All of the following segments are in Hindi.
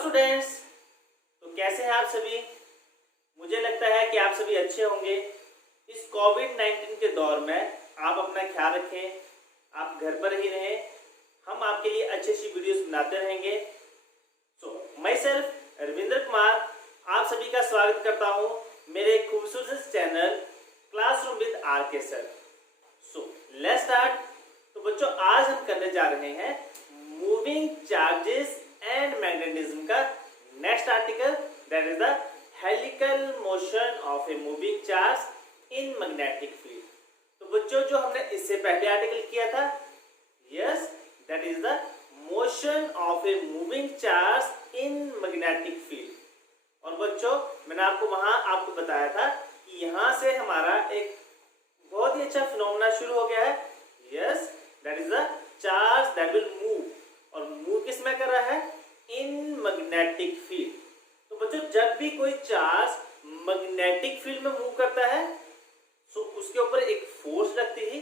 स्टूडेंट्स, तो कैसे हैं आप सभी। मुझे लगता है कि आप सभी अच्छे होंगे। इस कोविड-19 के दौर में आप अपना ख्याल रखें, आप घर पर ही रहें। हम आपके लिए अच्छी अच्छी वीडियोस बनाते रहेंगे। माई सेल्फ रविंद्र कुमार आप सभी का स्वागत करता हूं मेरे खूबसूरत चैनल क्लासरूम विद आर के सर। Let's start. तो बच्चों, आज हम करने जा रहे हैं मूविंग चार्जेस एंड मैग्नेटिज्म का next article, that is the helical motion of a moving charge in magnetic field. तो बच्चों, जो हमने इससे पहले आर्टिकल किया था, yes, that is the motion of a moving charge in magnetic field. और बच्चों, मैंने आपको बताया था कि यहां से हमारा एक बहुत ही अच्छा फिनोमेना शुरू हो गया है। Yes, that is the charge that will move. और मूव किस में कर रहा है? इन मैग्नेटिक फील्ड। तो बच्चों, जब भी कोई चार्ज मैग्नेटिक फील्ड में मूव करता है तो उसके ऊपर एक फोर्स लगती है।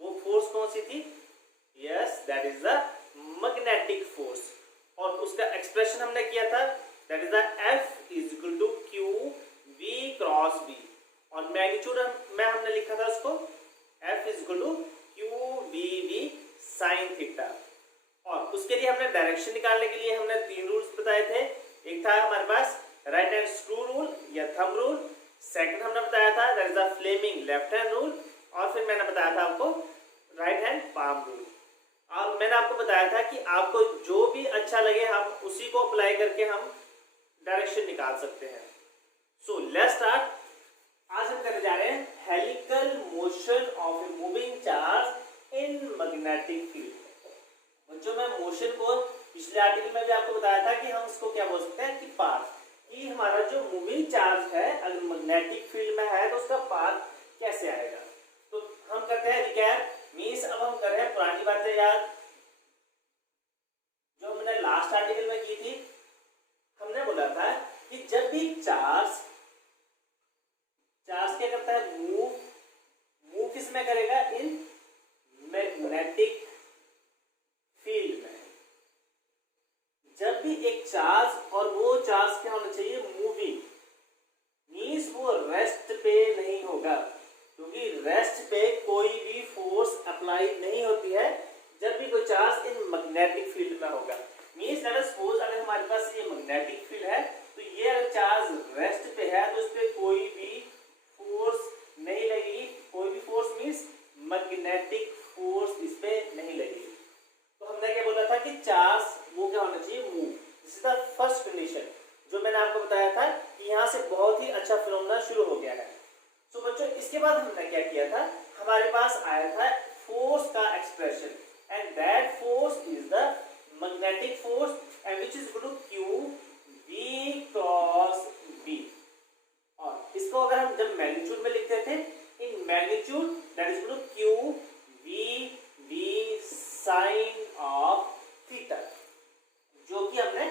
वो फोर्स कौन सी थी? Yes, that is the magnetic force. और उसका एक्सप्रेशन हमने किया था, that is the F is equal to Q V cross B. और मैग्नीट्यूड में हमने लिखा था उसको F is equal to Q V V sine theta. और उसके लिए हमने डायरेक्शन निकालने के लिए हमने 3 रूल्स बताए थे। एक था हमारे पास राइट हैंड स्क्रू रूल या थंब रूल। सेकंड हमने बताया था that is the Fleming left hand rule. और फिर मैंने बताया था आपको राइट हैंड पाम रूल। और मैंने आपको बताया था कि आपको जो भी अच्छा लगे हम उसी को अप्लाई करके हम डायरेक्शन निकाल सकते हैं। So let's start. आज हम करने जा रहे हैं helical motion of a moving charge in magnetic field. बच्चों, मैं मोशन को पिछले आर्टिकल में भी आपको बताया था कि हम इसको क्या बोल सकते हैं कि पाथ, कि हमारा जो मूविंग चार्ज है अगर मैग्नेटिक फील्ड में है तो उसका पाथ कैसे आएगा। तो हम करते हैं रिकैप, मींस अब हम कर रहे हैं पुरानी बातें याद जो हमने लास्ट आर्टिकल में की थी। हमने बोला था कि जब भी चार्ज क्या करता है? मूव किस में करेगा? इन मैग्नेटिक फील्ड में। जब भी एक चार्ज, और वो चार्ज क्या होना चाहिए? मूविंग, मींस वो रेस्ट पे नहीं होगा, क्योंकि रेस्ट पे कोई भी फोर्स अप्लाई नहीं होती है जब भी कोई चार्ज इन मैग्नेटिक फील्ड में होगा। मींस लेट अस सपोज अगर हमारे पास ये मैग्नेटिक फील्ड है तो ये अगर चार्ज रेस्ट पे है तो इस पे कोई भी फोर्स नहीं लगेगी। कोई भी फोर्स मींस मैग्नेटिक फोर्स इस पे नहीं लगेगी। तो हमने क्या बोला था कि चार्ज वो क्या होना चाहिए? Move. This is the first condition जो मैंने आपको बताया था कि यहाँ से बहुत ही अच्छा फिनोमेना शुरू हो गया है। तो बच्चों, इसके बाद हमने क्या किया था? हमारे पास आया था फोर्स का expression, and that force is the magnetic force and which is equal to Q V cross B. और इसको अगर हम जब मैग्नीट्यूड में लिखते थे, in magnitude that is equal to Q V V sine of theta, जो कि हमने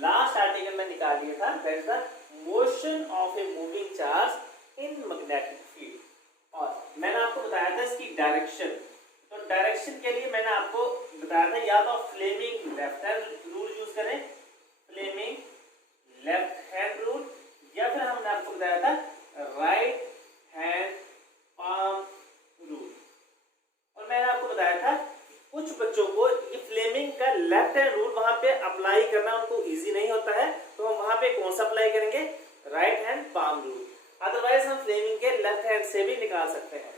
लास्ट आर्टिकल में निकाल लिया था, that is the motion of a moving charge in magnetic field. और मैंने आपको बताया था इसकी डायरेक्शन। तो डायरेक्शन के लिए मैंने आपको बताया था या तो Fleming left hand rule use करें, फ्लेमिंग लेफ्ट हैंड रूल, या फिर हमने आपको बताया था राइट हैंड पाम रूल। और मैंने आपको बताया था कुछ बच्चों को ये फ्लेमिंग का लेफ्ट हैंड रूल वहां पे अप्लाई करना उनको इजी नहीं होता है, तो हम वहां पे कौन सा अप्लाई करेंगे? Right hand palm rule. Otherwise हम फ्लेमिंग के लेफ्ट हैंड से भी निकाल सकते हैं।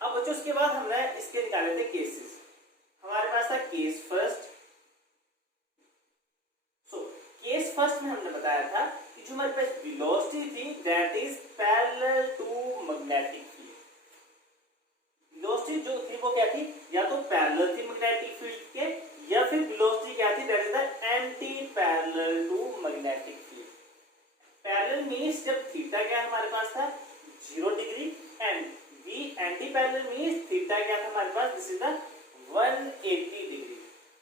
अब बच्चों, उसके बाद हमने इसके निकाले थे केसेस। हमारे पास था केस फर्स्ट। केस फर्स्ट में हमने बताया था कि जो हमारे पास वेलोसिटी थी that is parallel to magnetic field. Velocity जो थी वो क्या थी? या तो पैरेलल थी मैग्नेटिक फील्ड के, या फिर वेलोसिटी क्या थी? That is the anti parallel to magnetic field. Parallel means जब थीटा क्या हमारे पास था 0 degree, and v anti parallel means theta क्या था हमारे पास? This is the 180 degree.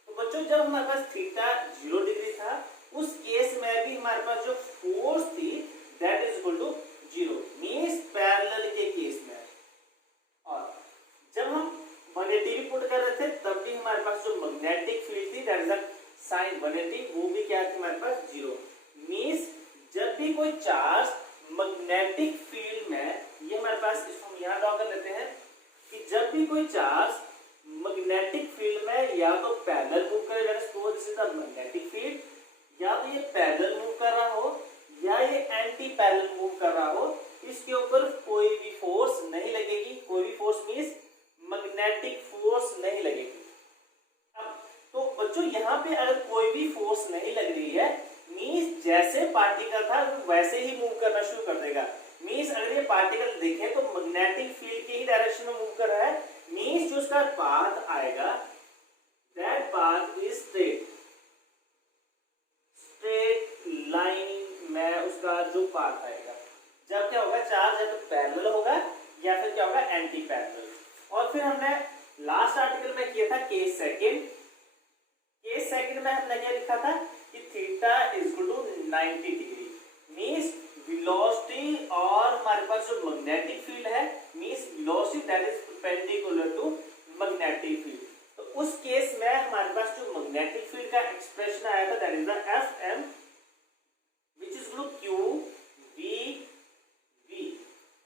तो बच्चों, जब हमारे पास थीटा 0 डिग्री था उस केस में भी हमारे पास जो फोर्स थी that is equal to 0, means parallel के केस में। और जब हम 180 पुट कर रहे थे तब भी हमारे पास जो मैग्नेटिक फील्ड थी दैट इज द साइन 180 वो भी क्या थी हमारे पास, जीरो। मीन्स जब भी कोई चार्ज मैग्नेटिक फील्ड में, ये हमारे पास, इसको हम यहाँ ड्रॉ कर लेते हैं कि जब भी कोई चार्ज मैग्नेटिक फील्ड में या तो पैरेलल मूव करे, let's suppose this is the magnetic field, या तो ये पैरेलल मूव कर रहा हो या ये एंटी पैरेलल मूव कर रहा हो, इसके ऊपर कोई भी फोर्स नहीं लगेगी। कोई भी फोर्स मींस मैग्नेटिक फोर्स नहीं लगेगी। अब तो बच्चों यहाँ पे अगर कोई भी फोर्स नहीं लग रही है, मींस जैसे पार्टिकल था वैसे ही मूव करना शुरू कर देगा। मींस अगर ये पार्टिकल देखें तो मैग्नेटिक फील्ड की ही डायरेक्शन में मूव कर रहा है, मींस जो उसका पाथ आएगा that path is straight line में उसका जो पाथ आएगा। जब क्या होगा, चार्ज या तो पैरेलल होगा या फिर क्या होगा, एंटी पैरेलल। और फिर हमने लास्ट आर्टिकल में किया था केस सेकंड। केस सेकंड में हमने क्या लिखा था कि theta is equal to 90 degree. Means velocity और हमारे पास जो मैग्नेटिक फील्ड है, means velocity that is perpendicular to magnetic field. तो उस केस में हमारे पास जो मैग्नेटिक फील्ड का एक्सप्रेशन आया था that is the Fm which is equal to Q V।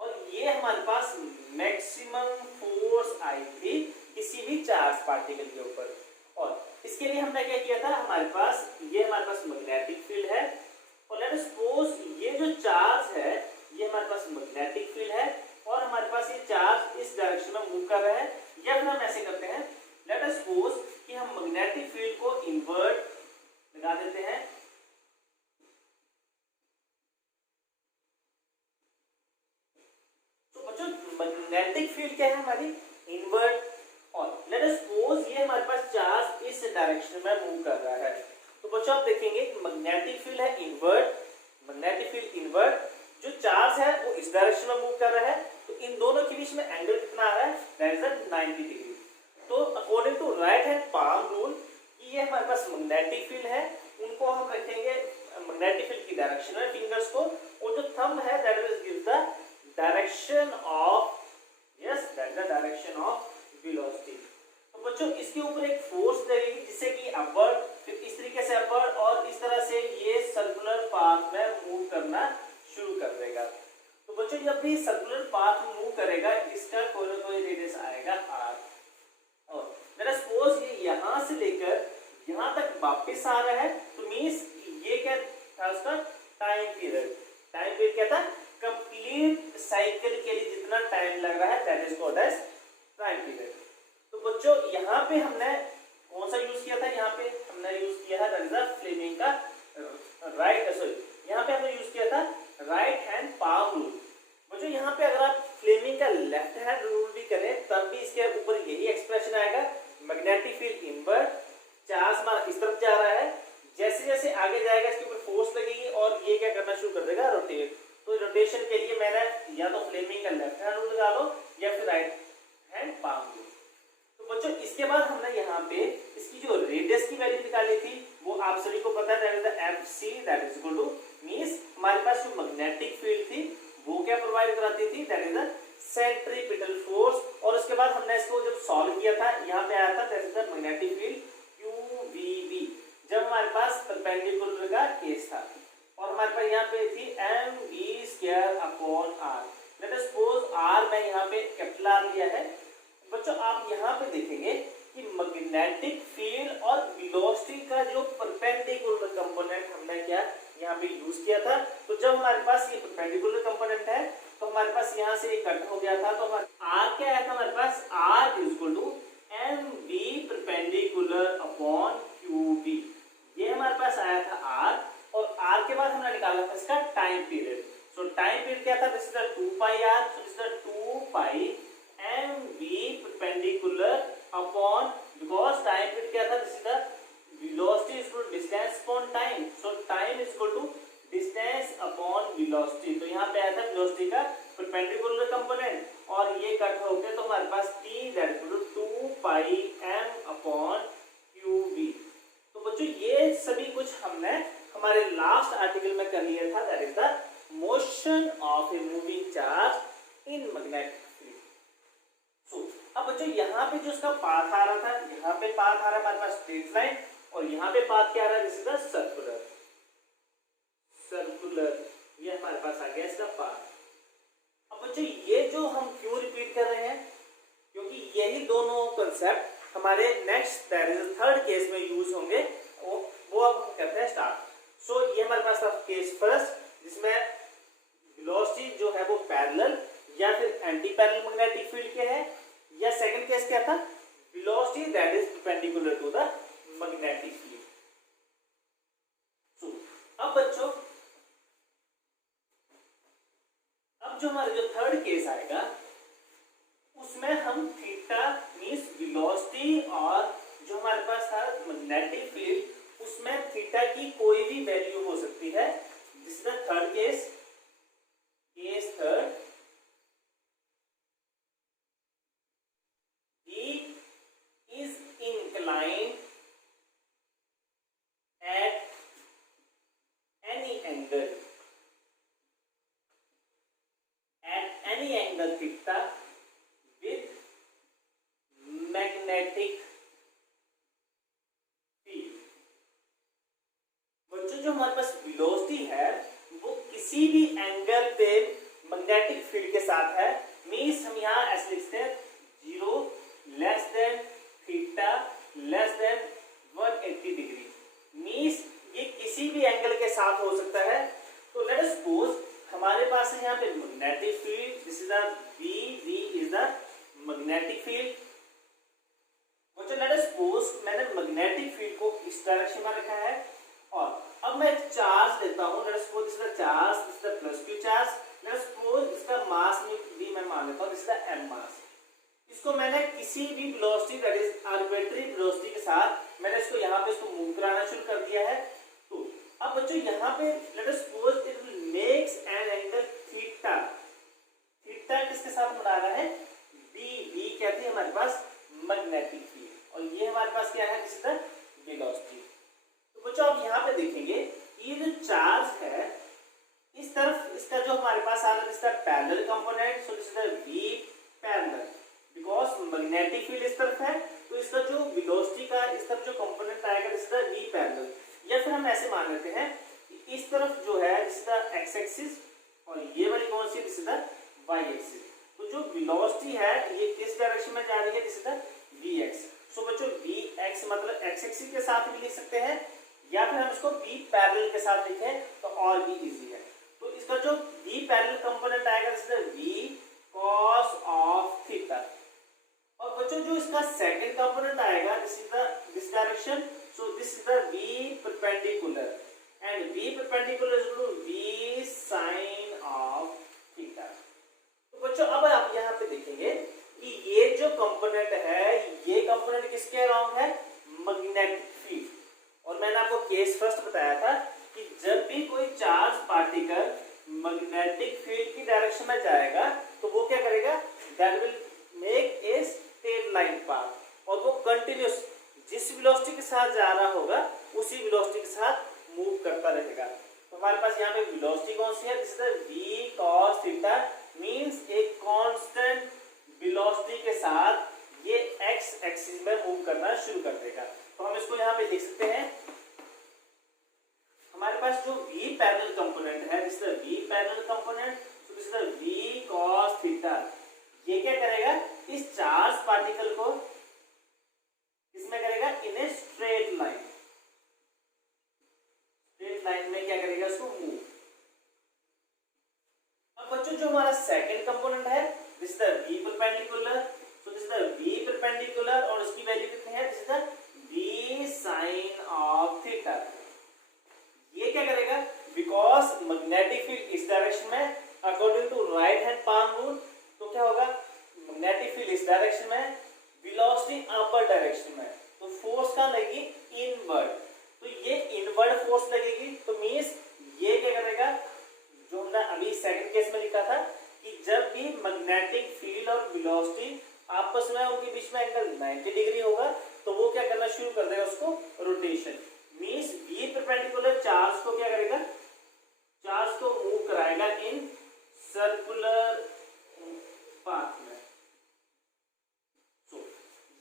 और ये हमारे पास मैक्सिमम फोर्स आई थी किसी भी चार्ज पार्टिकल के ऊपर। और इसके लिए हमने क्या किया था, हमारे पास ये हमारे पास मैग्नेटिक फील्ड है और लेट अस सपोज ये जो चार्ज है ये हमारे पास मैग्नेटिक फील्ड है और हमारे पास ये चार्ज इस डायरेक्शन में मूव कर रहा है। या फिर हम ऐसे करते हैं, लेट अस सपोज कि हम मैग्नेटिक फील्ड को इन्वर्ट लगा देते हैं। तो बच्चों मैग्नेटिक फील्ड क्या है हमारी, इन्वर्ट। और लेट अस सपोज ये हमारे पास चार्ज इस डायरेक्शन में मूव कर रहा है। तो बच्चों आप देखेंगे मैग्नेटिक फील्ड है इन्वर्ट, मैग्नेटिक फील्ड इन्वर्ट, जो चार्ज है वो इस डायरेक्शन में मूव कर रहा है। तो इन दोनों के बीच में एंगल कितना आ रहा है, दैट इज 90 डिग्री। तो according to right hand palm rule, ये हमारे पास मैग्नेटिक फील्ड है, उनको हम रखेंगे मैग्नेटिक फील्ड की डायरेक्शन में फिंगर्स को, और जो थंब है that will give the direction of, yes that is the direction of velocity. तो बच्चों इसके ऊपर एक फोर्स लगेगी जिससे कि अपवर्ड, फिर इस तरीके से अपवर्ड और इस तरह से ये सर्कुलर पाथ में मूव करना शुरू कर देगा। तो बच्चों जब भी सर्कुलर पाथ मूव करेगा इसका कोई ना कोई रेडियस आएगा r। और लेट अस सपोज ये यहाँ से लेकर यहाँ तक वापस आ रहा है, तो मींस ये क्या था उसका टाइम पीरियड। टाइम पीरियड क्या था, कंप्लीट साइकिल के लिए जितना टाइम लग रहा है that is called as time period. तो बच्चों यहाँ पे हमने कौन सा यूज किया था, यहाँ पे हमने यूज किया है दैट इज द फ्लेमिंग का यहाँ पे हमने यूज किया था राइट हैंड पाम रूल। बच्चों यहाँ पे अगर आप फ्लेमिंग का लेफ्ट हैंड रूल भी करें तब भी इसके ऊपर यही एक्सप्रेशन आएगा, मैग्नेटिक फील्ड इनवर्ट, चार्ज हमारा इस तरफ जा रहा है, जैसे जैसे आगे जाएगा इसके ऊपर फोर्स लगेगी और ये क्या करना शुरू कर देगा, रोटेट। तो रोटेशन के लिए मैंने या तो फ्लेमिंग का लेफ्ट हैंड रूल लगा लो या फिर राइट हैंड पाम रूल। तो बच्चों इसके बाद हमने यहाँ पे इसकी जो रेडियस की वैल्यू निकाली थी वो आप सभी को पता है that is the FC that is equal to, means हमारे पास जो मैग्नेटिक फील्ड थी वो क्या प्रोवाइड कराती थी, that is the centripetal force. और उसके बाद हमने इसको जब सॉल्व किया था यहाँ पे आया था that is the magnetic field QVB, जब हमारे पास परपेंडिकुलर का केस था और हमारे पास यहाँ पे थी mv²/r। Late us suppose r मैं यहाँ पे कैपिटल R लिया है। बच्चों आप यहाँ पे देखेंगे कि मैग्नेटिक फील्ड और वेलोसिटी का जो परपेंडिकुलर कंपोनेंट हमने क्या यहाँ पे यूज किया था। तो जब हमारे पास ये परपेंडिकुलर कंपोनेंट है तो हमारे पास यहाँ से ये कट हो गया था, तो r क्या आया था हमारे पास, r is equal to mv perpendicular upon qb। ये हमारे पास आया था r और r के बाद हमने निकाला था इसका time period. So time period क्या था, this is the 2πr, so this is the 2π mv perpendicular upon, because time period क्या था, this is the velocity is equal to distance upon time, so time is equal to distance upon velocity। तो यहाँ पे आया था velocity का perpendicular component और ये कट हो गया तो हमारे पास t that is equal to 2πm upon qb। तो बच्चों ये सभी कुछ हमने हमारे लास्ट आर्टिकल में कर लिया था, that is the motion of a moving charge in magnetic। अब बच्चों यहाँ पे जो उसका पाथ आ रहा था, यहाँ पे पाथ आ रहा है हमारे पास स्ट्रेट लाइन और यहाँ पे पाथ क्या आ रहा है, दिस इज द सर्कुलर, ये हमारे पास आ गया इसका पाथ। अब बच्चों ये जो हम क्यों रिपीट कर रहे हैं, क्योंकि यही दोनों कंसेप्ट हमारे next that is third case में यूज होंगे, वो अब हम करते हैं स्टार्ट। सो ये हमारे पास था केस फर्स्ट जिसमें वेलोसिटी जो है वो पैरेलल या फिर एंटी पैरेलल मैग्नेटिक फील्ड के है, या सेकंड केस क्या था, velocity that is perpendicular to the magnetic field. So अब बच्चों अब जो हमारा जो थर्ड केस आएगा उसमें हम थीटा मींस वेलोसिटी और जो हमारे पास था मैग्नेटिक फील्ड उसमें थीटा की कोई भी वैल्यू हो सकती है। This is the third case, case third, he is inclined at any angle theta with magnetic field। बच्चों जो हमारे पास वेलोसिटी है वो किसी भी एंगल पे मैग्नेटिक फील्ड के साथ है, मींस हम यहाँ ऐसे लिखते हैं 0 less than theta less than 180 degree, means ये किसी भी एंगल के साथ हो सकता है। तो लेट अस सपोज हमारे पास है यहाँ पे magnetic field, this is the V is the magnetic field. बच्चों लेट अस सपोज मैंने मैग्नेटिक फील्ड को इस डायरेक्शन में रखा है और अब मैं चार्ज लेता हूँ, late us suppose this is the charge, this is the plus q charge, late us suppose इसका मास v मैं मान लेता हूँ, दिस इज द m मास। इसको मैंने किसी भी velocity that is arbitrary velocity के साथ मैंने इसको यहाँ पे इसको मूव कराना शुरू कर दिया है। तो अब बच्चों यहाँ पे late us suppose it will makes an angle theta, theta किसके साथ बना रहा है, v कहते हैं हमारे पास मैग्नेटिक फील्ड और ये हमारे पास क्या है, दिस इज द वेलोसिटी। तो बच्चों आप यहाँ पे देखेंगे ये जो चार्ज है इस तरफ इसका जो हमारे पास आ रहा है इसका parallel component, so this is the v parallel, because magnetic field इस तरफ है तो इसका जो वेलोसिटी का इस तरफ जो कंपोनेंट आएगा this is the v parallel. या फिर हम ऐसे मान लेते हैं इस तरफ जो है this is the x axis और ये वाली कौन सी, this is the y axis. तो जो वेलोसिटी है ये किस डायरेक्शन में जा रही है, दिस इज द vx। सो बच्चों vx मतलब x एक्सिस के साथ भी लिख सकते हैं या फिर हम इसको v पैरेलल के साथ लिखें तो और भी इजी है। तो इसका जो v पैरेलल कंपोनेंट आएगा this is the v cos of theta और बच्चों जो इसका सेकंड कंपोनेंट आएगा this is the this direction, so this is the v perpendicular and v perpendicular is to v sin of theta. तो बच्चों अब आप यहाँ पे देखेंगे कि ये जो कंपोनेंट है ये कंपोनेंट किसके अराउंड है, मैग्नेटिक फील्ड। और मैंने आपको केस फर्स्ट बताया था कि जब भी कोई चार्ज पार्टिकल मैग्नेटिक फील्ड की डायरेक्शन में जाएगा तो वो क्या करेगा, that will make a straight line path और वो कंटिन्यूस जिस वेलोसिटी के साथ जा रहा होगा उसी वेलोसिटी के साथ मूव करता रहेगा। तो हमारे पास यहाँ पे वेलोसिटी कौन सी है, this is the v cos theta, means एक कांस्टेंट वेलोसिटी के साथ ये x एक्सिस में मूव करना शुरू कर देगा। तो हम इसको यहाँ पे लिख सकते हैं, हमारे पास जो v पैरेलल कंपोनेंट है this is the v parallel component, so this is the v cos theta. ये क्या करेगा, इस चार्ज पार्टिकल को इसमें करेगा in a straight line, straight line में क्या करेगा इसको मूव। अब बच्चों जो हमारा सेकंड कंपोनेंट है this is the v perpendicular, so this is the v perpendicular और इसकी वैल्यू कितनी है, this is the v sin of theta. ये क्या करेगा, बिकॉज मैग्नेटिक फील्ड इस डायरेक्शन में according to right hand palm rule, तो क्या होगा मैग्नेटिक फील्ड इस डायरेक्शन में, वेलोसिटी अपर डायरेक्शन में, तो फोर्स कहाँ लगेगी, इनवर्ड। तो ये इनवर्ड फोर्स लगेगी तो मींस ये क्या करेगा, जो हमने अभी सेकंड केस में लिखा था कि जब भी मैग्नेटिक फील्ड और वेलोसिटी आपस में उनके बीच में एंगल 90 डिग्री होगा तो वो क्या करना शुरू कर देगा, उसको rotation, means v perpendicular charge को क्या करेगा, चार्ज को मूव कराएगा इन सर्कुलर पाथ में।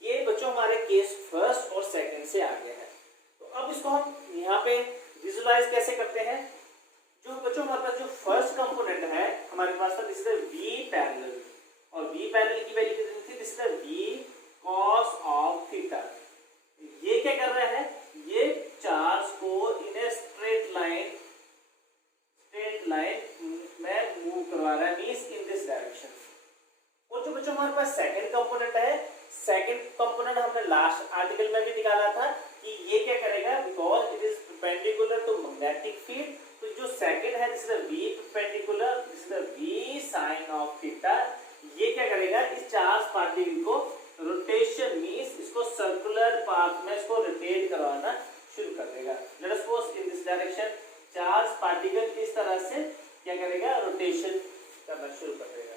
ये बच्चों हमारे केस फर्स्ट और सेकंड से आ गया है। तो विजुलाइज कैसे करते हैं? जो बच्चों हमारे पास जो फर्स्ट कंपोनेंट है हमारे पास था, दिस इज v पैरेलल, और v पैरेलल की वैल्यू कितनी थी? This is v cos of theta. ये क्या कर रहा है? ये चार्ज को इन ए स्ट्रेट लाइन में मूव करवा रहा है, मींस इन दिस डायरेक्शन। और जो बच्चों हमारे पास सेकंड कंपोनेंट है, सेकंड कंपोनेंट हमने लास्ट आर्टिकल में भी निकाला था कि ये क्या करेगा, because it is perpendicular to magnetic field. तो जो सेकंड है, this is v perpendicular, this is v sin of theta. ये क्या करेगा, इस चार्ज पार्टिकल को रोटेशन मींस इसको सर्कुलर पाथ में इसको रोटेट करवाना शुरू कर देगा। Let us suppose in this direction charge particle इस तरह से क्या करेगा, रोटेशन करना शुरू कर देगा।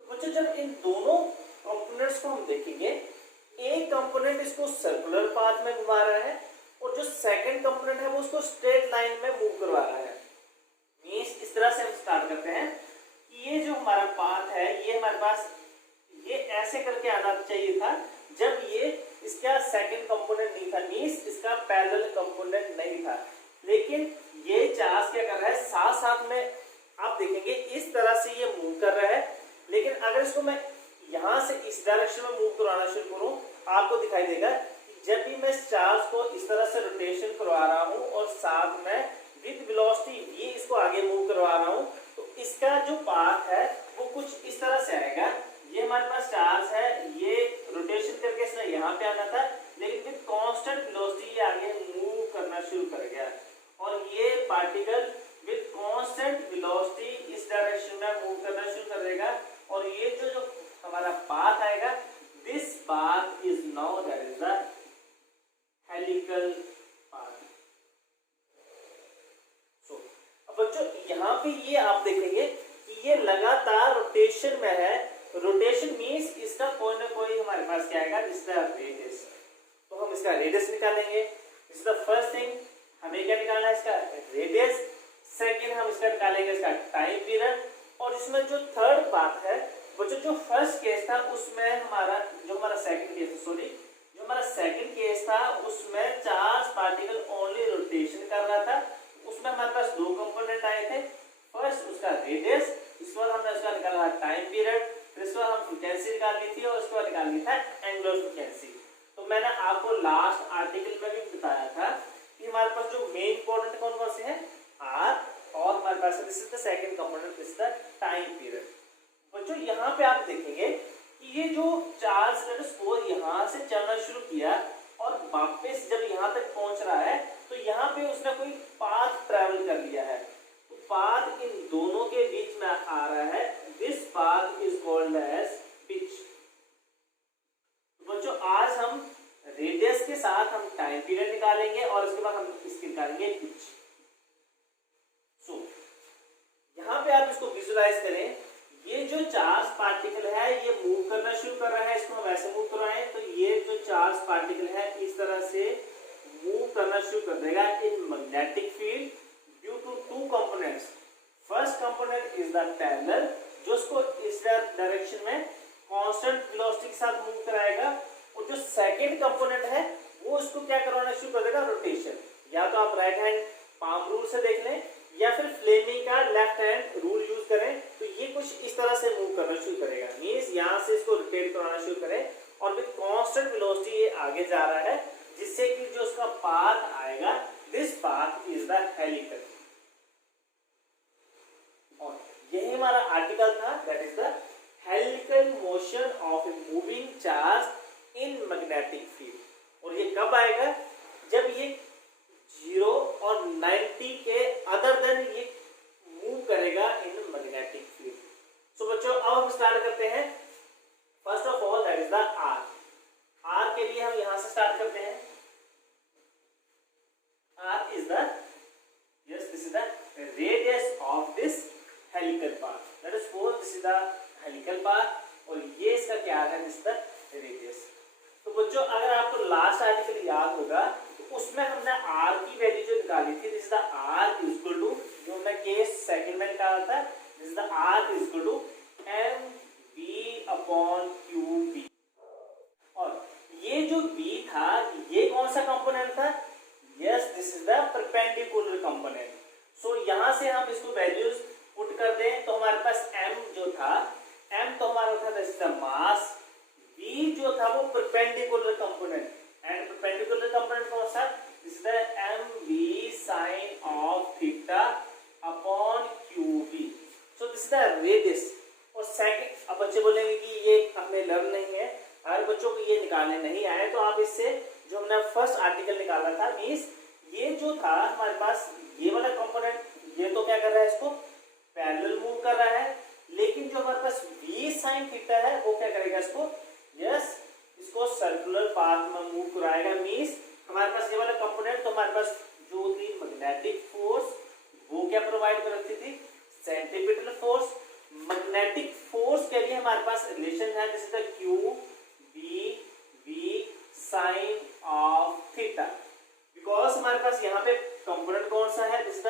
तो बच्चों जब इन दोनों कंपोनेंट्स को हम देखेंगे, एक कंपोनेंट इसको सर्कुलर पाथ में घुमा रहा है और जो सेकंड कंपोनेंट है वो उसको स्ट्रेट लाइन में मूव करवा रहा है। मींस इस तरह से हम स्टार्ट करते हैं कि ये जो हमारा पाथ है, ये हमारे पास ये ऐसे करके आना चाहिए था जब ये इसका सेकंड कंपोनेंट नहीं था, मींस इसका पैरेलल कंपोनेंट नहीं था। लेकिन ये चार्ज क्या कर रहा है, साथ साथ में आप देखेंगे इस तरह से ये मूव कर रहा है। लेकिन अगर इसको मैं यहाँ से इस डायरेक्शन में मूव करवाना शुरू करूँ, आपको दिखाई देगा कि जब भी मैं इस चार्ज को इस तरह से रोटेशन करवा रहा हूँ और साथ में विद वेलोसिटी v इसको आगे मूव करवा रहा हूँ, तो इसका जो पाथ है वो कुछ इस तरह से आएगा। ये हमारे पास चार्ज है, ये रोटेशन करके इसने यहाँ पे आना था, लेकिन विद कांस्टेंट वेलोसिटी ये आगे मूव करना शुरू कर गया और ये पार्टिकल विद कांस्टेंट वेलोसिटी इस डायरेक्शन में मूव करना शुरू कर देगा। और ये जो हमारा पाथ आएगा, this path is now that is the helical path. So अब बच्चों यहाँ पे ये आप देखेंगे कि ये लगातार रोटेशन में है। रोटेशन मींस इसका कोई ना कोई हमारे पास क्या आएगा, इसका रेडियस। तो हम इसका रेडियस निकालेंगे। This is the first thing, हमें क्या निकालना है, इसका रेडियस। सेकंड हम इसका निकालेंगे इसका टाइम पीरियड। और इसमें जो थर्ड बात है बच्चों, जो फर्स्ट केस था उसमें हमारा सेकंड केस था उसमें चार्ज पार्टिकल ओनली रोटेशन कर रहा था। उसमें हमारे पास दो कंपोनेंट आए थे, फर्स्ट उसका रेडियस, इसके बाद हमने उसका निकाला टाइम पीरियड, फिर इसके बाद हम फ्रीक्वेंसी निकालनी थी और उसके बाद निकालनी था एंगुलर फ्रीक्वेंसी। तो मैंने आपको लास्ट आर्टिकल में भी बताया था कि हमारे पास जो मेन इंपॉर्टेंट कौन से हैं, आर, और हमारे पास this is the second component, this is the time period. बच्चों यहाँ पे आप देखेंगे कि ये जो चार्ज स्पोर यहाँ से चलना शुरू किया और वापस जब यहाँ तक पहुंच रहा है, तो यहाँ पे उसने कोई पाथ ट्रेवल कर लिया है। तो पाथ इन दोनों के बीच में आ रहा है, this path is called as pitch. बच्चों आज हम रेडियस के साथ हम टाइम पीरियड निकालेंगे और उसके बाद हम इसके निकालेंगे पिच। सो यहाँ पे आप इसको विजुलाइज करें, ये जो चार्ज पार्टिकल है ये मूव करना शुरू कर रहा है, इसको हम ऐसे मूव करवाएं तो ये जो चार्ज पार्टिकल है इस तरह से मूव करना शुरू कर देगा in magnetic field due to two components. First component is the parallel, जो इसको इस डायरेक्शन में कांस्टेंट वेलोसिटी के साथ मूव कराएगा, और जो सेकंड कंपोनेंट है वो इसको क्या करवाना शुरू कर देगा, रोटेशन। या तो आप राइट हैंड पाम रूल से देख लें या फिर फ्लेमिंग का लेफ्ट हैंड रूल यूज करें, तो ये कुछ इस तरह से मूव करना शुरू करेगा। मींस यहाँ से इसको रोटेट करवाना शुरू करें और विद कांस्टेंट वेलोसिटी ये आगे जा रहा है, जिससे कि जो उसका पाथ आएगा, this path is the helical. और यही हमारा आर्टिकल था, that is the helical motion of a moving charge in magnetic field. और ये कब आएगा, जब ये 0 और 90 के अदर देन ये मूव करेगा इन मैग्नेटिक फील्ड। सो बच्चों अब हम स्टार्ट करते हैं। First of all that is the R. R के लिए हम यहां से स्टार्ट करते हैं। R is the this is the radius of this helical path. Let us suppose this is the helical path और ये इसका क्या है, दिस इज द रेडियस। तो बच्चों अगर आपको लास्ट आर्टिकल याद होगा तो उसमें हमने आर की वैल्यू जो निकाली थी, this is the R is equal to, जो हमने केस सेकंड में निकाला था, this is the R is equal to M B upon Q B. और ये जो बी था ये कौन सा कंपोनेंट था, yes this is the perpendicular से हम इसको वैल्यूज पुट कर दें तो हमारे पास m जो था, m तो हमारा था this is the mass, v जो था वो perpendicular component, and perpendicular component कौन सा, this is the mv sin of theta upon qv, so this is the radius. और सेकंड, अब बच्चे बोलेंगे कि ये हमें लर्न नहीं है, अगर बच्चों को ये निकालने नहीं आए तो आप इससे जो हमने फर्स्ट आर्टिकल निकाला था, मींस ये जो था हमारे पास ये वाला कंपोनेंट, ये तो क्या कर रहा है, इसको पैरेलल मूव कर रहा है, लेकिन जो हमारे पास v sin थीटा है वो क्या करेगा, इसको यस इसको सर्कुलर पाथ में मूव कराएगा। मींस हमारे पास ये वाला कंपोनेंट, तो हमारे पास जो थी मैग्नेटिक फोर्स वो क्या प्रोवाइड कर रखी थी, सेंट्रीपिटल फोर्स। मैग्नेटिक फोर्स के लिए हमारे पास रिलेशन है, this is the q v sin of theta, because हमारे पास यहाँ पे कंपोनेंट कौन सा है, this is the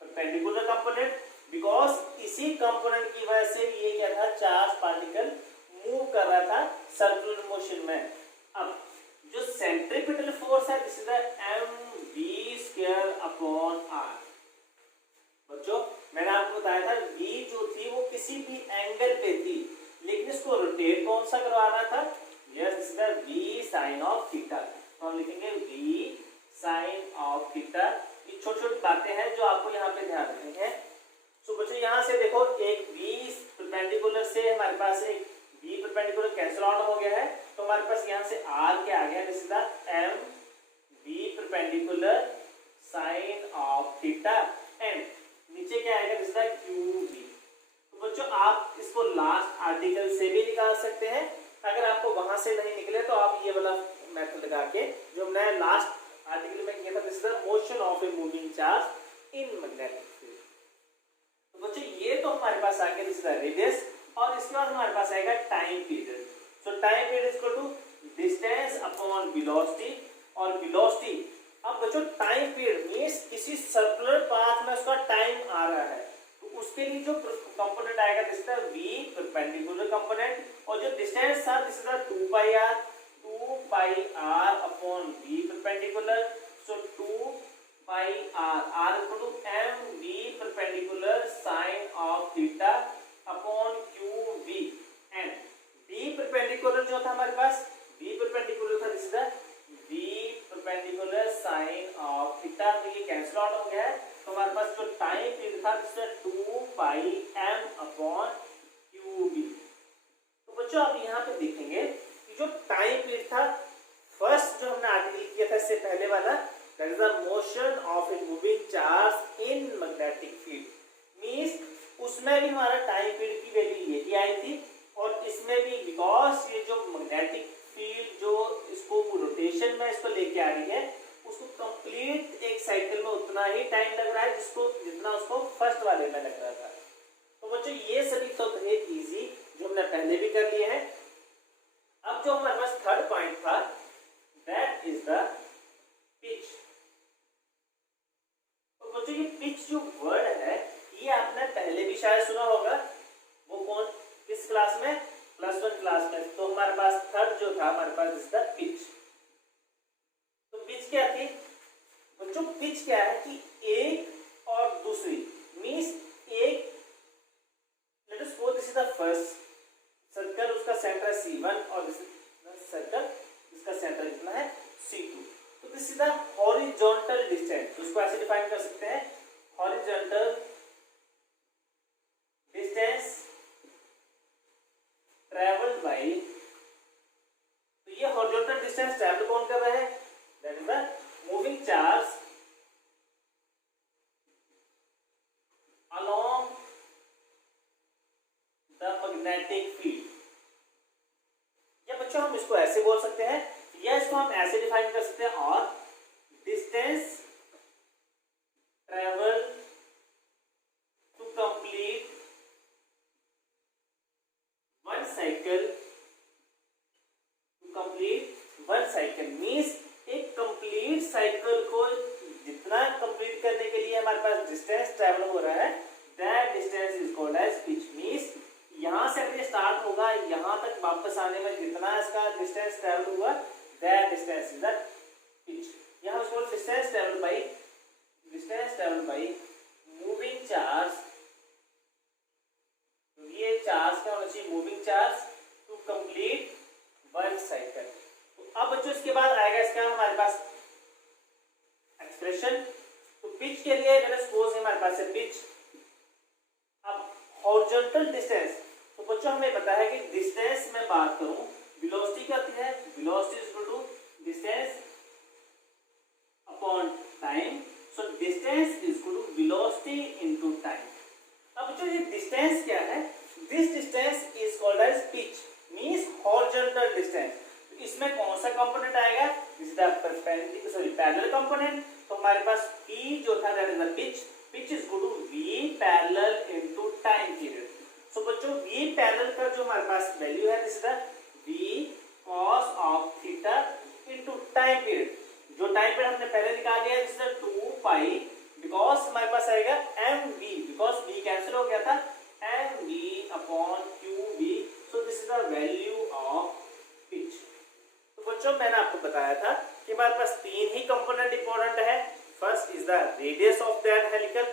perpendicular component, because इसी कंपोनेंट की वजह से ये क्या था, चार्ज पार्टिकल मूव कर रहा था सर्कुलर मोशन में। अब जो सेंट्रीपिटल फोर्स है, this is the mv² upon r। बच्चों मैंने आपको बताया था v जो थी वो किसी भी एंगल पे थी, लेकिन इसको रोटेट कौन सा करवा रहा था, yes this is the v sin of theta, तो हम लिखेंगे v sin ऑफ थीटा। ये छोटी छोटी बातें हैं जो आपको यहाँ पे ध्यान रखनी है। तो बच्चों यहाँ से देखो, एक v परपेंडिकुलर से हमारे पास एक v परपेंडिकुलर कैंसिल आउट हो गया है, तो हमारे पास यहाँ से r क्या आ गया, this is the m v perpendicular sin of theta, and नीचे क्या आएगा, दिस इज द qv। तो बच्चों आप इसको लास्ट आर्टिकल से भी निकाल सकते हैं, अगर आपको वहां से नहीं निकले तो आप ये वाला मेथड लगा के जो हमने लास्ट आर्टिकल में किया था, this is the motion of a moving charge in magnetic field. तो बच्चों ये तो हमारे पास आ गया, दिस इज द रेडियस, और इसके बाद हमारे पास आएगा time period. So time period is equal to distance upon velocity, और वेलोसिटी, अब बच्चों टाइम पीरियड मींस किसी सर्कुलर पाथ में उसका टाइम आ रहा है, तो उसके लिए जो कंपोनेंट आएगा, this is the v perpendicular component, और जो डिस्टेंस था, this is the 2πr upon v perpendicular, so 2πr r equal to mv perpendicular sin of theta upon qv, and v perpendicular जो था हमारे पास, v परपेंडिकुलर था, this is the v perpendicular sin of theta, तो ये कैंसिल आउट हो गया है, तो हमारे पास जो टाइम पीरियड था, this is 2πm upon qv। तो बच्चों आप यहाँ पे देखेंगे कि जो टाइम पीरियड था, फर्स्ट जो हमने आर्टिकल किया था इससे पहले वाला, that is the motion of a moving charge in magnetic field, means उसमें भी हमारा टाइम पीरियड की वैल्यू ये ही आई थी, और इसमें भी बिकॉज ये जो मैग्नेटिक फील्ड जो इसको रोटेशन में इसको लेके आ रही है, उसको कंप्लीट एक साइकिल में उतना ही टाइम लग रहा है जिसको जितना उसको फर्स्ट वाले में लग रहा था। तो बच्चों ये सभी तो थे इजी, जो हमने पहले भी कर लिए हैं। अब जो हमारे पास थर्ड पॉइंट था, दैट इज द पिच। तो बच्चों ये पिच जो वर्ड है, ये आपने पहले भी शायद सुना होगा, वो कौन, किस क्लास में, +1 क्लास में। तो हमारे पास थर्ड जो था हमारे पास इज द पिच। तो पिच क्या थी बच्चों, पिच क्या है कि एक और दूसरी, मींस एक, late us suppose this is the first circle, उसका सेंटर है C1, और दिस इज सर्कल, इसका सेंटर कितना है C2। तो this is the horizontal distance, इसको ऐसे डिफाइन कर सकते हैं, हॉरिजॉन्टल डिस्टेंस ट्रेवल्ड बाय, तो ये हॉरिजॉन्टल डिस्टेंस ट्रेवल कौन कर रहा है, that is the moving charge along the magnetic field। या बच्चों हम इसको ऐसे बोल सकते हैं, या इसको हम ऐसे डिफाइन कर सकते हैं, और distance travel to complete one cycle, to complete one cycle means एक कंप्लीट साइकिल को जितना कंप्लीट करने के लिए हमारे पास डिस्टेंस ट्रेवल हो रहा है, that distance is called as pitch. Means यहाँ से अगर स्टार्ट होगा, यहाँ तक वापस आने में जितना इसका डिस्टेंस ट्रेवल हुआ, that distance is the pitch. यहाँ उसको distance travel by moving charge, ये चार्ज क्या होना चाहिए, moving charge, to complete one cycle. तो अब बच्चों इसके बाद आएगा इसका हमारे पास एक्सप्रेशन। तो पिच के लिए लेट अस सपोज हमारे पास है पिच। अब हॉरिजॉन्टल डिस्टेंस, तो बच्चों हमें पता है कि डिस्टेंस में बात करूं, वेलोसिटी क्या होती है, velocity is equal to distance upon time. So distance is equal to velocity into time. अब बच्चों ये डिस्टेंस क्या है, this distance is called as pitch, means horizontal distance. तो इसमें कौन सा कंपोनेंट आएगा, this is the parallel component. तो हमारे पास P जो था that is the pitch, pitch is equal to V parallel into time period. So बच्चों V पैरेलल का जो हमारे पास वैल्यू है this is the V cos of theta into time period. जो टाइम पीरियड हमने पहले निकाल लिया this is the 2 pi, because हमारे पास आएगा mv, बिकॉज v कैंसिल हो गया था, mv upon qv। So this is the value of pitch. तो बच्चों मैंने आपको बताया था कि हमारे पास तीन ही कंपोनेंट इंपॉर्टेंट है। First is the radius of that helical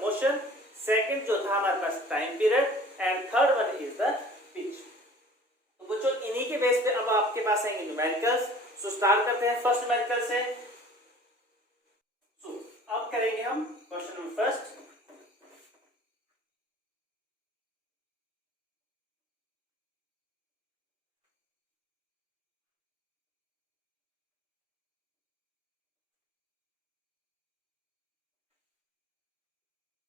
motion, second जो था हमारे पास time period, and third one is the pitch. तो बच्चों इन्हीं के बेस पे अब आपके पास आएंगे न्यूमेरिकल्स। सो स्टार्ट करते हैं फर्स्ट न्यूमेरिकल से। सो अब करेंगे हम क्वेश्चन नंबर फर्स्ट।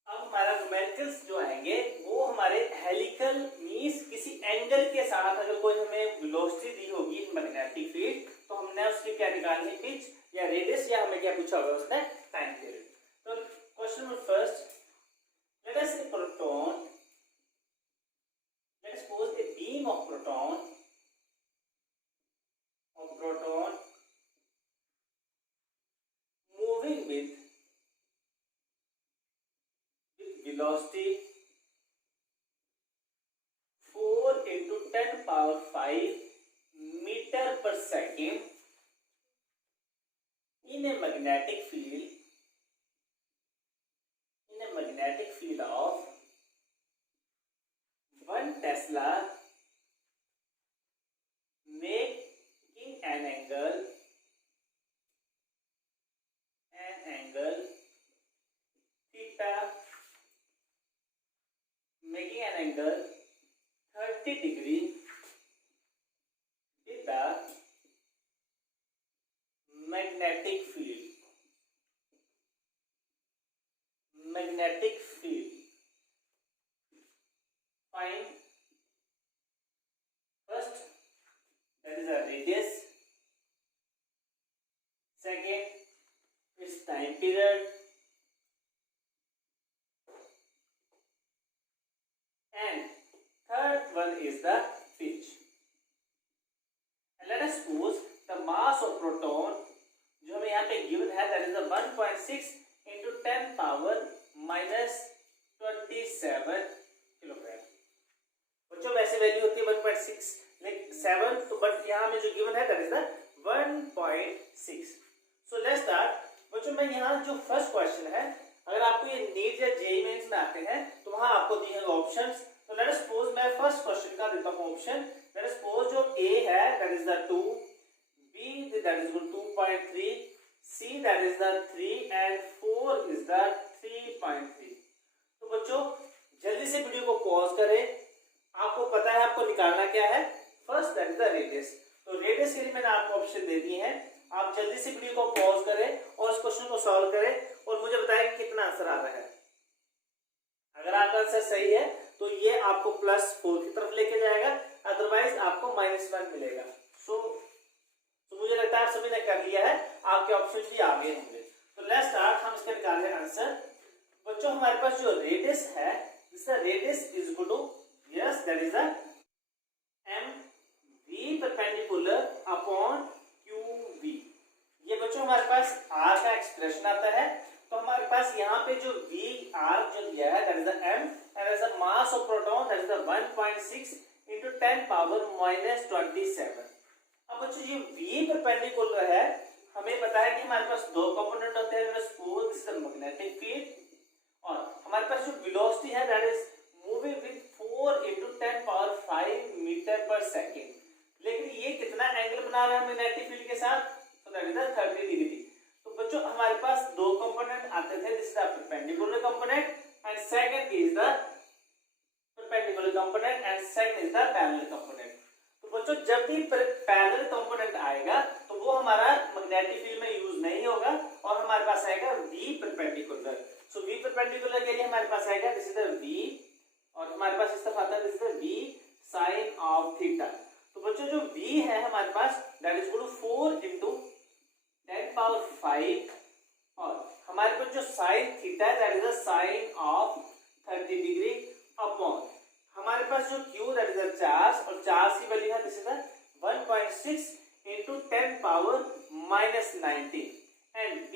अब हमारा न्यूमेरिकल्स जो आएंगे वो हमारे हेलिकल मींस किसी एंगल के साथ अगर कोई हमें वेलोसिटी दी होगी मैग्नेटिक फील्ड, तो हमने उसकी क्या निकालनी है, पिच या रेडियस, या हमें क्या पूछा होगा उसने, टाइम पीरियड। तो question number first, let us A proton, late us suppose a beam of proton moving with velocity 4 into 10 power 5 meter per second in a magnetic field of 1 Tesla, making an angle theta, making an angle 30 degree with the magnetic field. Find first, that is a radius, second its time period, and third one is the pitch. And let us suppose the mass of proton जो हमें यहाँ पे given है that is the 1.6 into 10 power minus 27 kilogram. बच्चों वैसे वैल्यू होती है 1.6 लेकिन 7, तो बट यहाँ में जो given है that is the 1.6। So let's start। बच्चों मैं यहाँ जो फर्स्ट क्वेश्चन है, अगर आपको ये नीट या जेईई मेंस में आते हैं तो वहां आपको दिए हैं ऑप्शंस। तो लेट अस सपोज मैं फर्स्ट क्वेश्चन का देता हूं ऑप्शन। लेट अस सपोज जो ए है that is the 2, B that is 2.3, C that is the 3 and 4 is the 3.3। तो बच्चों जल्दी से वीडियो को पॉज करें, आपको पता है आपको निकालना क्या है, first that is the radius. तो रेडियस के लिए मैंने आपको ऑप्शन दे दिए हैं, आप जल्दी से वीडियो को पॉज करें और इस क्वेश्चन को सॉल्व करें और मुझे बताएं कितना आंसर आ रहा है। अगर आपका आंसर सही है तो ये आपको +4 की तरफ लेके जाएगा, अदरवाइज आपको -1 मिलेगा। सो मुझे लगता है आप सभी ने कर लिया है, आपके ऑप्शन भी आ गए होंगे। तो लेट्स स्टार्ट, हम इसका निकालें आंसर। बच्चों हमारे पास जो रेडियस है, इसका radius is equal to yes that is the mv perpendicular upon qv। ये बच्चों हमारे पास r का एक्सप्रेशन आता है। तो हमारे पास यहाँ पे जो v r जो दिया है that is the m and is the mass of proton that is the 1.6 into 10 power -27। अब बच्चों ये v परपेंडिकुलर है, हमें पता है कि हमारे पास दो कंपोनेंट होते हैं, suppose this is the magnetic field और हमारे पास जो वेलोसिटी है that is moving with 4 into 10 power 5 metre per second, लेकिन ये कितना एंगल बना रहा है मैग्नेटिक फील्ड के साथ, तो दैट इज 30 डिग्री। तो बच्चों हमारे पास दो कंपोनेंट आते थे, this is the perpendicular component and second is the perpendicular component and second is the parallel component. तो बच्चों जब भी पैरेलल कंपोनेंट आएगा तो वो हमारा मैग्नेटिक फील्ड में यूज नहीं होगा और हमारे पास आएगा v परपेंडिकुलर। सो v परपेंडिकुलर के लिए हमारे पास आएगा दिस इज द v और हमारे पास इस तरफ आता है this is the v sin of theta. तो बच्चों जो v है हमारे पास that is equal to 4 into 10 power 5 और हमारे पास जो sin थीटा है that is the sin of 30 degree upon हमारे पास जो q that is the charge और चार्ज की वैल्यू है this is the 1.6 into 10 power minus 19 and b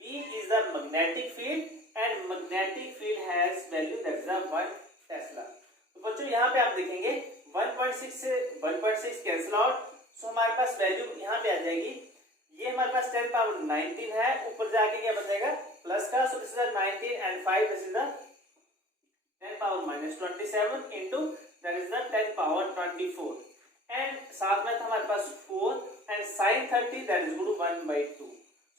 is the magnetic field and magnetic field has value that is the 1 Tesla. तो बच्चों यहाँ पे आप देखेंगे 1.6 से 1.6 कैंसिल आउट, सो हमारे पास वैल्यू यहाँ पे आ जाएगी, ये हमारे पास 10 पावर 19 है, ऊपर जाके क्या बचेगा प्लस का, so this is the 19 and 5 this is the 10 power minus 27 into that is the 10 power 24 and साथ में था हमारे पास 4 and sin 30 that is equal to 1/2।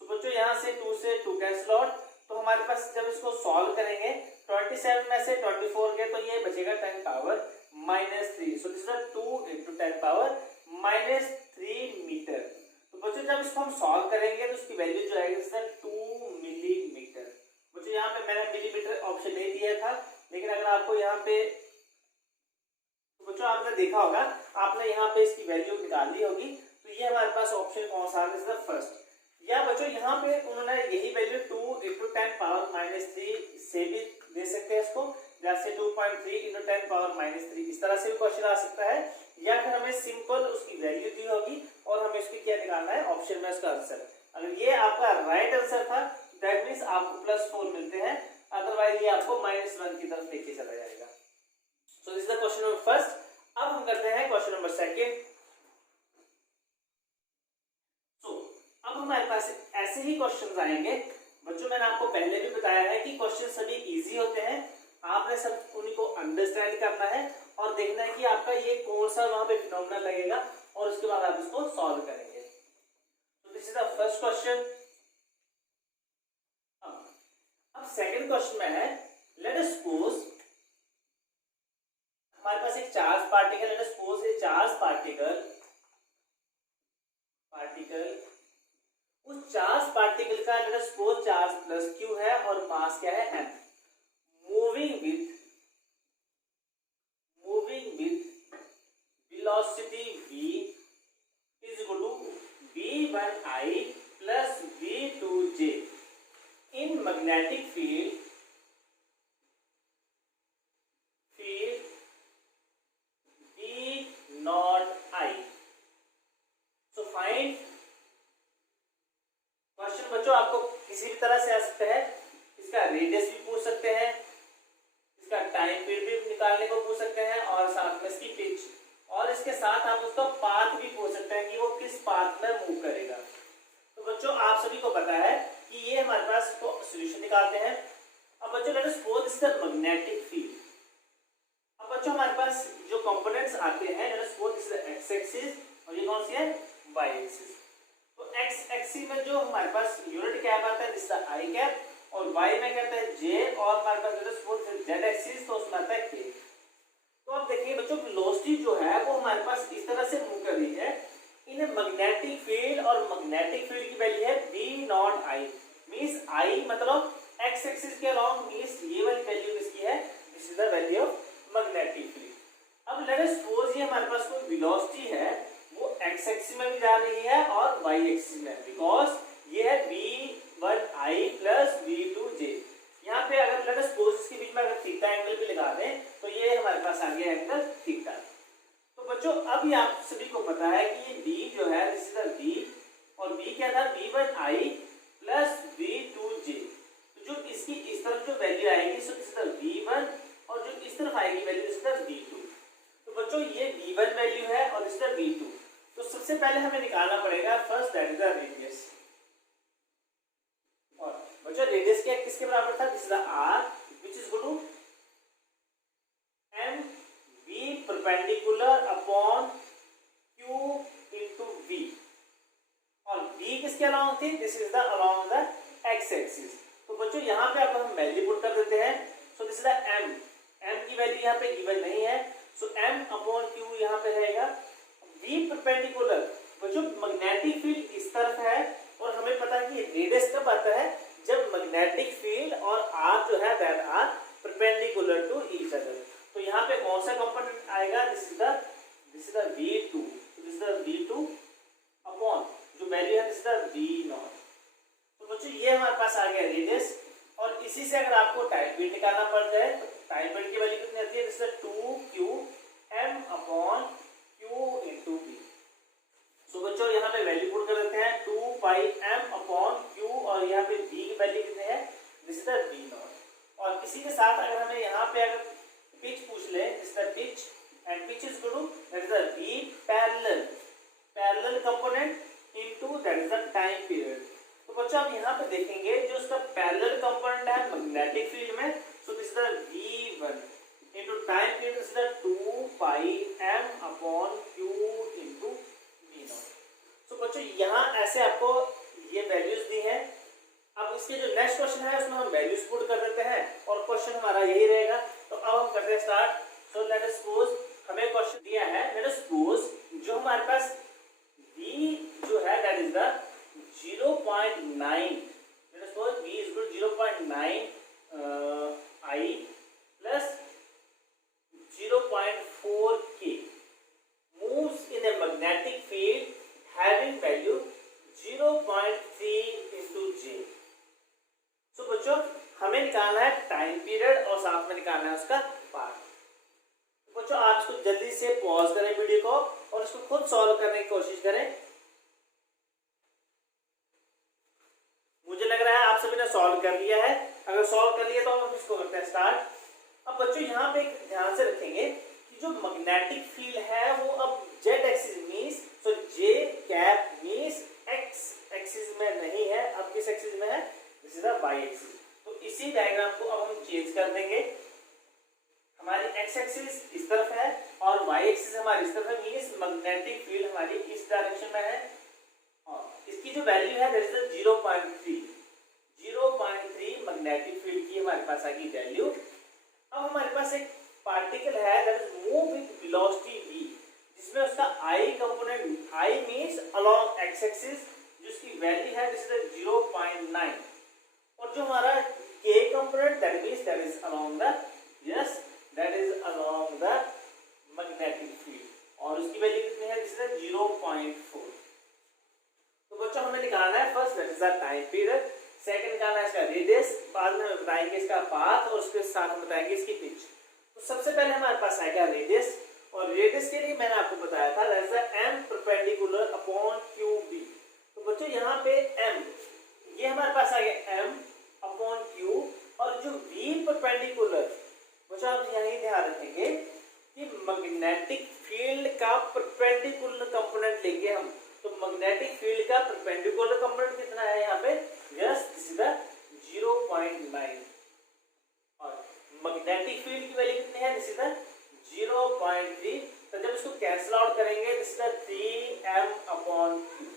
तो बच्चों यहाँ से 2 से 2 कैंसिल आउट, तो हमारे पास जब इसको सॉल्व करेंगे 27 में से 24 गए तो ये बचेगा 10 power -3, so this is 2 into 10 power -3 metre. तो बच्चों जब इसको हम सॉल्व करेंगे तो उसकी वैल्यू जो आएगी सर 2 मिलीमीटर। बच्चों यहाँ पे मैंने मिलीमीटर ऑप्शन नहीं दिया था, लेकिन अगर आपको यहाँ पे बच्चों आपने देखा होगा, आपने यहाँ पे इसकी वैल्यू निकाल ली होगी, तो ये हमारे पास ऑप्शन कौन सा है फर्स्ट। या बच्चों यहाँ पे उन्होंने यही वैल्यू 2 into 10 पावर -3 से भी दे सकते हैं इसको, जैसे 2.3 into 10 पावर -3 इस तरह से भी क्वेश्चन आ सकता है, या फिर हमें सिंपल उसकी वैल्यू दी होगी और हमें इसकी क्या निकालना है ऑप्शन में इसका आंसर। अगर ये आपका राइट आंसर था दैट मीन्स आपको +4 मिलते हैं, अदरवाइज ये आपको -1 की तरफ लेके चला जाएगा। So this is the question number first। अब हम करते हैं क्वेश्चन नंबर सेकंड। So अब हमारे पास ऐसे ही क्वेश्चंस आएंगे बच्चों, मैंने आपको पहले भी बताया है कि क्वेश्चन सभी इजी होते हैं, आपने सब उन्हीं को अंडरस्टैंड करना है और देखना है कि आपका ये कौन सा वहां पे फिनोमेना लगेगा और उसके बाद आप इसको सॉल्व करेंगे। तो this is the first question. अब सेकंड क्वेश्चन में है लेट अस सपोज हमारे पास एक charge particle, let us suppose a charge particle उस चार्ज पार्टिकल का let us suppose charge +q है और मास क्या है m, moving with velocity v is equal to v1i plus v2j in magnetic field v0i। So find question बच्चों आपको किसी भी तरह से आ सकता है, इसका रेडियस भी पूछ सकते हैं, इसका टाइम पीरियड भी निकालने को पूछ सकते हैं और साथ में इसकी पिच, और इसके साथ आप उसका पाथ भी पूछ सकते हैं कि वो किस पाथ में मूव करेगा। तो बच्चों आप सभी को पता है कि ये हमारे पास इसको सॉल्यूशन निकालते हैं। अब बच्चों let us suppose this is magnetic field. अब बच्चों हमारे पास जो कंपोनेंट्स आते हैं let us suppose this is X axis और ये कौन सी है वाई एक्सिस। तो एक्स एक्सिस में जो हमारे पास यूनिट कैप आता है दिस इज आई कैप और वाई में कहता है जे, और हमारे पास let us suppose Z axis तो उसमें आता है के। तो अब देखिए बच्चों वेलोसिटी जो है वो हमारे पास इस तरह से मूव कर रही है इन मैग्नेटिक फील्ड, और मैग्नेटिक फील्ड की वैल्यू है v0i, मींस i मतलब x एक्सिस के अलोंग, मींस ये वाली वैल्यू किसकी है, this is the value of magnetic field. अब लेट अस सपोज ये हमारे पास कोई वेलोसिटी है वो x एक्सिस में भी जा रही है और y एक्सिस में, बिकॉज ये है v1i प्लस v2j। यहाँ पे अगर लेट अस सपोज इसके बीच में अगर थीटा एंगल भी लगा दें तो ये हमारे पास आ गया एंगल थीटा। तो बच्चों अभी आप सभी को पता है कि ये v जो है दिस इज द v और v क्या था v1i प्लस v2j। तो जो इसकी इस तरफ जो वैल्यू आएगी सो दिस इज द v1 और जो इस तरफ आएगी value this is the v2। तो बच्चों ये v1 वैल्यू है और दिस इज द v2। तो सबसे पहले हमें निकालना पड़ेगा first that is the radius. और बच्चों रेडियस क्या किसके बराबर था, this is the r which is थी, this is the along the X axis. तो बच्चों यहाँ पे अब हम वैल्यू पुट कर देते हैं। So this is the M, M की वैल्यू यहाँ पे गिवन नहीं है, सो एम अपॉन क्यू यहाँ पे रहेगा। वी परपेंडिकुलर, बच्चों मैग्नेटिक फील्ड इस तरफ है और हमें पता है कि रेडियस कब आता है, जब मैग्नेटिक फील्ड और आर जो है that are perpendicular to each other. तो यहाँ पे कौन सा कंपोनेंट आएगा, this is the V2, this is the V2 upon जो वैल्यू है दिस इज द V0। तो बच्चों ये हमारे पास आ गया रेडियस, और इसी से अगर आपको टाइम पीरियड निकालना पड़ जाए तो टाइम पीरियड की वैल्यू कितनी आती है, this is 2qm upon q into v। सो बच्चों यहाँ पे वैल्यू पुट कर देते हैं 2 पाई m अपॉन q, और यहाँ पे v की वैल्यू कितनी है, दिस इज द V0। और इसी के साथ अगर हमें यहाँ पे अगर पिच पूछ ले, this is the pitch and pitch is equal to that is the v parallel component into that is the time period. तो बच्चों आप यहाँ पे देखेंगे जो उसका पैरेलल कंपोनेंट है मैग्नेटिक फील्ड में, so this is the V1 into time period, this is the 2 pi m upon q into V0। सो बच्चों यहाँ ऐसे आपको ये वैल्यूज दी हैं। अब इसके जो नेक्स्ट क्वेश्चन है उसमें हम वैल्यूज पुट कर देते हैं और क्वेश्चन हमारा यही रहेगा। तो अब हम करते हैं start. So let us suppose हमें क्वेश्चन दिया है, लेट अस सपोज जो हमारे पास v जो है that is the 0.9, late us suppose v is equal 0.9 I plus 0.4 k moves in a magnetic field having value 0.3 into j। सो बच्चों हमें निकालना है टाइम पीरियड और साथ में निकालना है उसका पार्ट। तो बच्चों आप इसको जल्दी से पॉज करें वीडियो को और इसको खुद सॉल्व करने की कोशिश करें। मुझे लग रहा है आप सभी ने सॉल्व कर लिया है। अगर सॉल्व कर लिया तो हम इसको करते हैं स्टार्ट। अब बच्चों यहाँ पे ध्यान से रखेंगे कि जो मैग्नेटिक फील्ड है वो अब Z axis means, so J cap means X axis में नहीं है, अब किस एक्सिस में है, this is the Y axis. तो इसी डायग्राम को अब हम चेंज कर देंगे। हमारी एक्स एक्सिस इस तरफ है और वाई एक्सिस हमारी इस तरफ है, मींस मैग्नेटिक फील्ड हमारी इस डायरेक्शन में है और इसकी जो वैल्यू है दैट इज 0.3 मैग्नेटिक फील्ड की हमारे पास आ गई वैल्यू। अब हमारे पास एक पार्टिकल है that is move with velocity v, जिसमें उसका I component, I means along x axis, जिसकी वैल्यू है दिस इज 0.9, और जो हमारा k component that means that is along the, yes that is along the magnetic field, और उसकी वैल्यू कितनी है, दिस इज 0.4। तो बच्चों हमें निकालना है first that is the time period, second निकालना है इसका रेडियस, बाद में हम बताएंगे इसका पाथ और उसके साथ हम बताएंगे इसकी पिच। तो सबसे पहले हमारे पास आएगा रेडियस, और रेडियस के लिए मैंने आपको बताया था that is the m perpendicular upon qb। तो बच्चों यहाँ पे m ये हमारे पास आ गया m अपॉन q, और जो v परपेंडिकुलर, बच्चों आप यही ध्यान रखेंगे कि मैग्नेटिक फील्ड का परपेंडिकुलर कंपोनेंट लेंगे हम। तो मैग्नेटिक फील्ड का परपेंडिकुलर कंपोनेंट कितना है यहाँ पे, यस दिस इज द 0.9, और मैग्नेटिक फील्ड की वैल्यू कितनी है, दिस इज द 0.3। तो जब इसको कैंसिल आउट करेंगे this is the 3m upon q।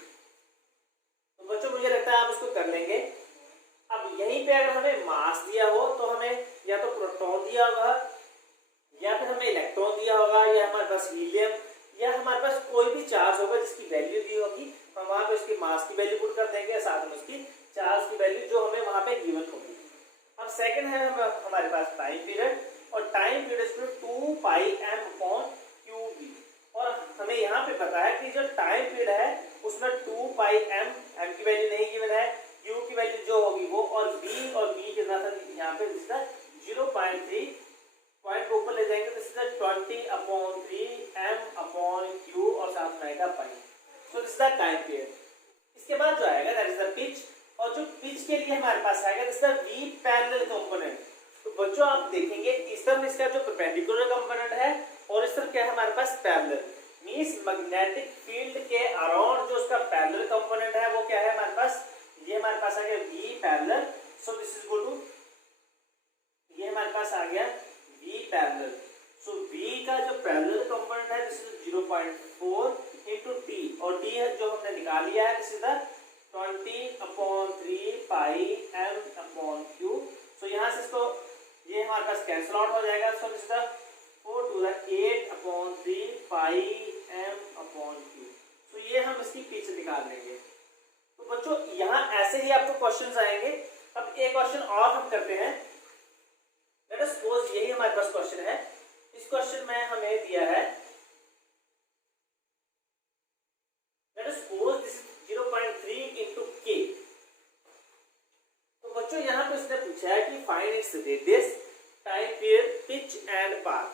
तो बच्चों मुझे लगता है आप इसको कर लेंगे। अब यहीं पे अगर हमें मास दिया हो तो हमें या तो प्रोटॉन दिया होगा या फिर हमें इलेक्ट्रॉन दिया होगा या हमारे पास हीलियम या हमारे पास कोई भी चार्ज होगा जिसकी वैल्यू दी होगी, हम वहां पे उसकी मास की वैल्यू पुट कर देंगे, साथ में उसकी चार्ज की वैल्यू जो हमें वहां पे गिवन होगी। अब सेकंड है हमारे पास टाइम पीरियड, और time period is 2 pi m upon qb, और हमें यहाँ पे पता है कि जो टाइम पीरियड है उसमें 2 पाई m की वैल्यू नहीं गिवन है, q की वैल्यू जो होगी वो, और b के साथ यहाँ पे 0.3 पॉइंट को ऊपर ले जाएंगे तो इसका 20/3 m अपॉन q और साथ में आएगा pi. So this is the time period. इसके बाद जो आएगा दैट इज द पिच, और जो पिच के लिए हमारे पास आएगा this is the v parallel component. तो बच्चों आप देखेंगे इस तरफ इसका जो परपेंडिकुलर कंपोनेंट है और इस तरफ क्या है हमारे पास पैरेलल, मींस मैग्नेटिक फील्ड के अराउंड जो उसका पैरेलल कंपोनेंट है वो क्या है हमारे पास, ये हमारे पास आ गया v parallel. So this is equal to, ये हमारे पास आ गया v पैरेलल। सो v का जो पैरेलल कंपोनेंट है दिस इज 0.4 into t, और t है जो हमने निकाल लिया है this is the 20/3 pi m upon q। सो यहाँ से इसको ये हमारे पास कैंसिल आउट हो जाएगा। सो this is the 4 to the 8/3 pi m upon q। तो ये हम इसकी पीछे निकाल लेंगे। तो बच्चों यहाँ ऐसे ही आपको क्वेश्चंस आएंगे। अब एक क्वेश्चन और हम करते हैं। लेट अस सपोज यही हमारे पास क्वेश्चन है। इस क्वेश्चन में हमें दिया है, let us suppose this is 0.3 into k। तो बच्चों यहाँ पे उसने पूछा है कि find its radius, time period, pitch and path.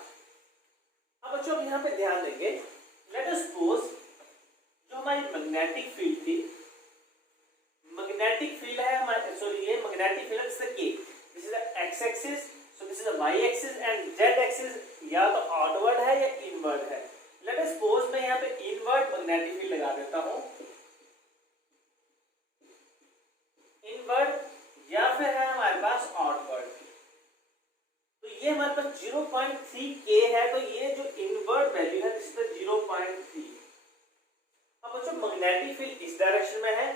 अब बच्चों यहाँ पे ध्यान देंगे। लेट अस सपोज जो हमारी मैग्नेटिक फील्ड थी, मैग्नेटिक फील्ड है हमारे, सॉरी ये मैग्नेटिक फील्ड है के, this is the X axis, so this is the Y axis and Z axis या तो आउटवर्ड है या इनवर्ड है। लेट अस सपोज मैं यहाँ पे इनवर्ड मैग्नेटिक फील्ड लगा देता हूँ, इनवर्ड या फिर है हमारे पास आउटवर्ड। तो ये हमारे पास 0.3 k है। तो ये जो इनवर्ड वैल्यू है दिस इज 0.3। अब बच्चों मैग्नेटिक फील्ड इस डायरेक्शन में है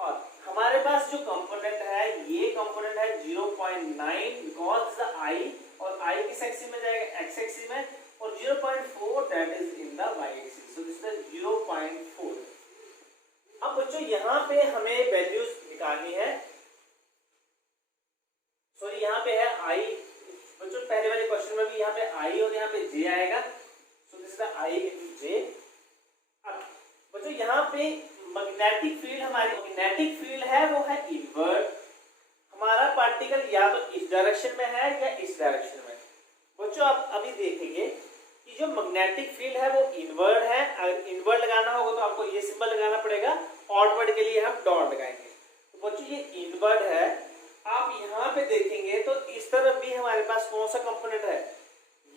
और हमारे पास जो कंपोनेंट है ये कंपोनेंट है 0.9 बिकॉज दिस इज आई, और आई किस एक्सिस में जाएगा, एक्स एक्सिस में, और 0.4 that is in the Y axis. So this is 0.4। अब बच्चों यहाँ पे हमें वैल्यूज निकालनी है। सॉरी यहाँ पे है आई। बच्चों पहले वाले क्वेश्चन में भी यहाँ पे आई और यहाँ पे जे आएगा। So this is the I into J. अब बच्चों यहाँ पे मैग्नेटिक फील्ड, हमारी मैग्नेटिक फील्ड है वो है इनवर्ड। हमारा पार्टिकल या तो इस डायरेक्शन में है या इस डायरेक्शन में। बच्चों आप अभी देखेंगे कि जो मैग्नेटिक फील्ड है वो इनवर्ड है। अगर इनवर्ड लगाना होगा तो आपको ये सिंबल लगाना पड़ेगा, आउटवर्ड के लिए हम डॉट लगाएंगे। तो बच्चों ये इनवर्ड है। आप यहाँ पे देखेंगे तो इस तरफ भी हमारे पास कौन सा कंपोनेंट है,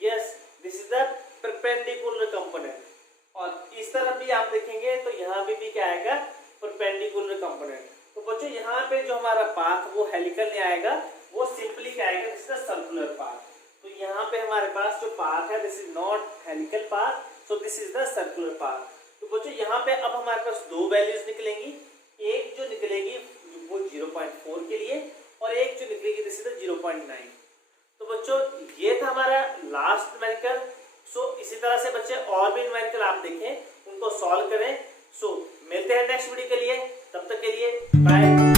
yes this is the perpendicular component. और इस तरफ भी आप देखेंगे तो यहाँ पे भी क्या आएगा, परपेंडिकुलर कंपोनेंट। तो बच्चों यहाँ पे जो हमारा पाथ वो हेलिकल नहीं आएगा, वो सिंपली क्या आएगा, this is the circular path. तो यहाँ पे हमारे पास जो पाथ है this is not helical path, so this is the circular path. तो बच्चों यहाँ पे अब हमारे पास दो वैल्यूज निकलेंगी। एक जो निकलेगी वो 0.4 के लिए और एक जो निकलेगी दिस इज द 0.9। तो बच्चों ये था हमारा लास्ट न्यूमेरिकल। सो इसी तरह से बच्चे और भी न्यूमेरिकल आप देखें, उनको सॉल्व करें। सो मिलते हैं नेक्स्ट वीडियो के लिए, तब तक के लिए बाय।